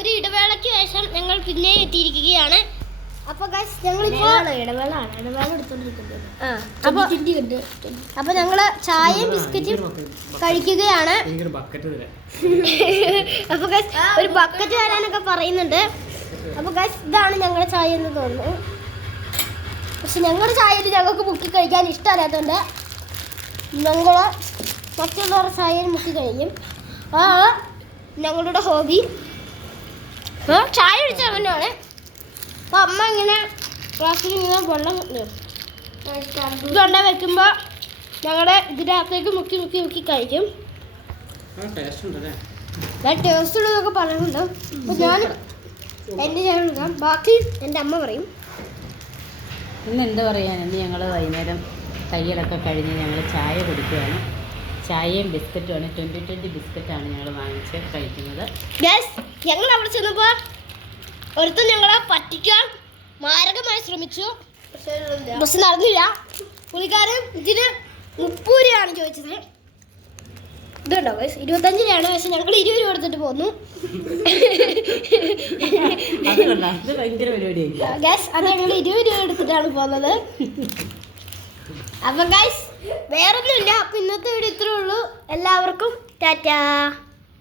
ഒരു ഇടവേളയ്ക്ക് ശേഷം ഞങ്ങൾ പിന്നെ എത്തിയിരിക്കുകയാണ്. അപ്പൊ ഗൈസ് ഞങ്ങളിപ്പോ അപ്പൊ ഞങ്ങള് ചായയും ബിസ്ക്കറ്റും കഴിക്കുകയാണ്. അപ്പൊ ഗൈസ് ഒരു ബക്കറ്റ് തരാനൊക്കെ പറയുന്നുണ്ട്. അപ്പൊ ഗൈസ് ഇതാണ് ഞങ്ങളുടെ ചായ എന്ന് തോന്നുന്നു. പക്ഷെ ഞങ്ങളുടെ ചായയിൽ ഞങ്ങൾക്ക് മുക്കി കഴിക്കാൻ ഇഷ്ടമല്ലാത്തതുകൊണ്ട് ഞങ്ങള് മറ്റുള്ളവരുടെ ചായയിൽ മുക്കി കഴിക്കും. ആ ഞങ്ങളുടെ ഹോബി. ചായ കുടിച്ച അങ്ങനെയാണ്. അപ്പൊ അമ്മ ഇങ്ങനെ ഗ്ലാസ്സിൽ ഇങ്ങനെ വെള്ളം ഇതുണ്ട വെക്കുമ്പോൾ ഞങ്ങളുടെ ഇതിനകത്തേക്ക് മുക്കി മുക്കി മുക്കി കഴിക്കും. ടേസ്റ്റ് ഉള്ളതൊക്കെ പറയുന്നുണ്ട്. അപ്പൊ ഞാൻ എൻ്റെ ചായ കൊടുക്കാം, ബാക്കി എൻ്റെ അമ്മ പറയും. ഇന്ന് എന്താ പറയാനുണ്ട്, ഞങ്ങൾ വൈകുന്നേരം തയ്യലൊക്കെ കഴിഞ്ഞ് ഞങ്ങൾ ചായ കുടിക്കുകയാണ്. ചായയും ബിസ്ക്കറ്റുമാണ്, 20 ബിസ്ക്കറ്റാണ് ഞങ്ങൾ വാങ്ങിച്ച് കഴിക്കുന്നത്. ഞങ്ങൾ അവിടെ ചെന്നപ്പോൾ ഒരുത്തും ഞങ്ങളെ പറ്റിക്കാൻ മാരകമായി ശ്രമിച്ചു. പക്ഷെ നടന്നില്ല. പുള്ളിക്കാരൻ ഇതിന് 30 രൂപയാണ് ചോദിച്ചത്. ഇതുണ്ടോ 25 രൂപയാണ്. പക്ഷെ ഞങ്ങൾ 20 രൂപ എടുത്തിട്ട് പോന്നു. അത് ഭയങ്കര പരിപാടിയായിരിക്കും. അത് ഞങ്ങൾ 20 രൂപ എടുത്തിട്ടാണ് പോകുന്നത്. അപ്പൊ ഗൈസ് വേറൊന്നുമില്ല. അപ്പൊ ഇന്നത്തെ വീഡിയോ ഇത്രേ ഉള്ളൂ. എല്ലാവർക്കും ടാറ്റാ.